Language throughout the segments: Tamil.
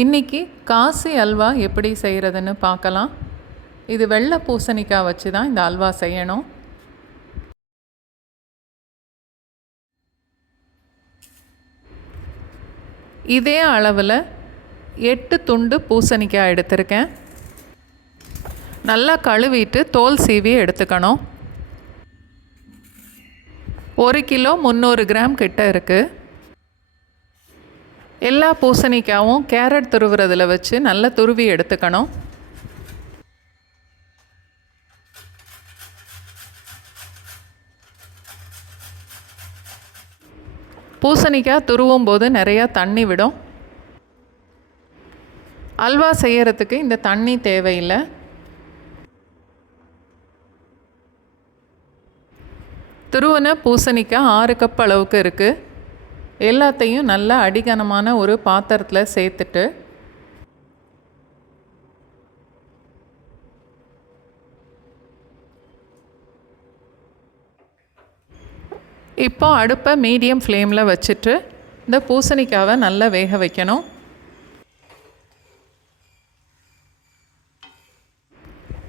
இன்றைக்கி காசி அல்வா எப்படி செய்கிறதுன்னு பார்க்கலாம். இது வெள்ளை பூசணிக்காய் வச்சு தான் இந்த அல்வா செய்யணும். இதே அளவில் 8 துண்டு பூசணிக்காய் எடுத்திருக்கேன். நல்லா கழுவிட்டு தோல் சீவி எடுத்துக்கணும். 1 கிலோ 300 கிராம் கிட்ட இருக்குது. எல்லா பூசணிக்காயும் கேரட் துருவுறதில் வச்சு நல்லா துருவி எடுத்துக்கணும். பூசணிக்காய் துருவும் போது நிறையா தண்ணி விடும். அல்வா செய்யறதுக்கு இந்த தண்ணி தேவையில்லை. துருவின பூசணிக்காய் 6 கப் அளவுக்கு இருக்குது. எல்லாத்தையும் நல்லா அடிகனமான ஒரு பாத்திரத்தில் சேர்த்துட்டு இப்போ அடுப்பை மீடியம் ஃப்ளேமில் வச்சுட்டு இந்த பூசணிக்காவை நல்லா வேக வைக்கணும்.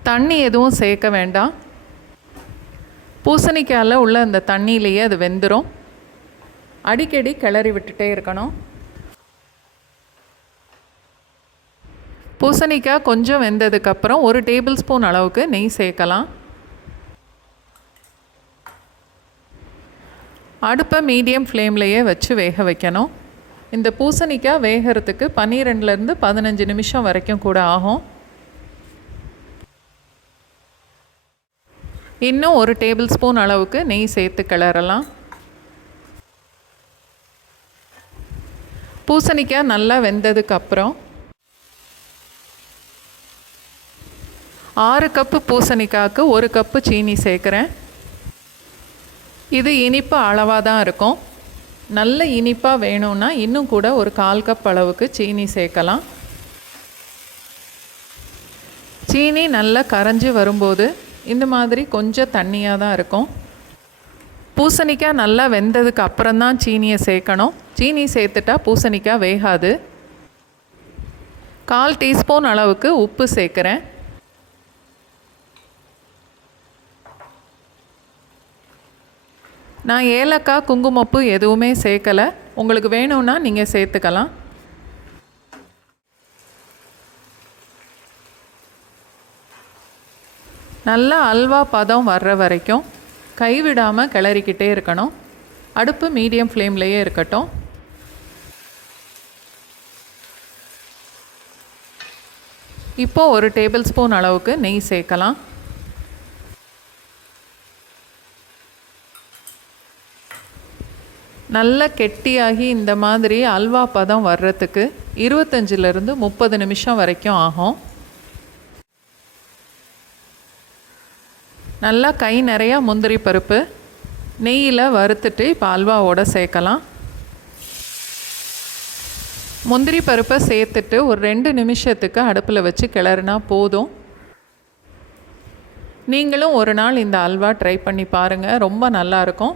தண்ணி எதுவும் சேர்க்க வேண்டாம். பூசணிக்காயில் உள்ள அந்த தண்ணியிலேயே அது வெந்துடும். அடிக்கடி கிளறி விட்டுட்டே இருக்கணும். பூசணிக்காய் கொஞ்சம் வெந்ததுக்கப்புறம் 1 டேபிள் ஸ்பூன் அளவுக்கு நெய் சேர்க்கலாம். அடுப்பை மீடியம் ஃப்ளேம்லேயே வச்சு வேக வைக்கணும். இந்த பூசணிக்காய் வேகிறதுக்கு 12லேருந்து 15 நிமிஷம் வரைக்கும் கூட ஆகும். இன்னும் 1 டேபிள் ஸ்பூன் அளவுக்கு நெய் சேர்த்து கிளறலாம். பூசணிக்காய் நல்லா வெந்ததுக்கப்புறம் 6 கப்பு பூசணிக்காய்க்கு 1 கப்பு சீனி சேர்க்குறேன். இது இனிப்பு அளவாக தான் இருக்கும். நல்ல இனிப்பாக வேணும்னா இன்னும் கூட ஒரு 1/4 கப் அளவுக்கு சீனி சேர்க்கலாம். சீனி நல்லா கரைஞ்சி வரும்போது இந்த மாதிரி கொஞ்சம் தண்ணியாக தான் இருக்கும். பூசணிக்காய் நல்லா வெந்ததுக்கு அப்புறம் தான் சீனியை சேர்க்கணும். சீனி சேர்த்துட்டா பூசணிக்காய் வேகாது. 1/4 டீஸ்பூன் அளவுக்கு உப்பு சேர்க்குறேன். நான் ஏலக்காய் குங்குமப்பூ எதுவுமே சேர்க்கலை. உங்களுக்கு வேணும்னா நீங்கள் சேர்த்துக்கலாம். நல்லா அல்வா பதம் வர்ற வரைக்கும் கைவிடாமல் கிளறிக்கிட்டே இருக்கணும். அடுப்பு மீடியம் ஃப்ளேம்லேயே இருக்கட்டும். இப்போது 1 டேபிள் ஸ்பூன் அளவுக்கு நெய் சேர்க்கலாம். நல்லா கெட்டியாகி இந்த மாதிரி அல்வா பதம் வர்றதுக்கு 25லேருந்து 30 நிமிஷம் வரைக்கும் ஆகும். நல்லா கை நிறையா முந்திரி பருப்பு நெய்யில் வறுத்துட்டு இப்போ அல்வாவோட சேர்க்கலாம். முந்திரி பருப்பை சேர்த்துட்டு ஒரு 2 நிமிஷத்துக்கு அடுப்பில் வச்சு கிளறுனா போதும். நீங்களும் ஒரு நாள் இந்த அல்வா ட்ரை பண்ணி பாருங்கள். ரொம்ப நல்லாயிருக்கும்.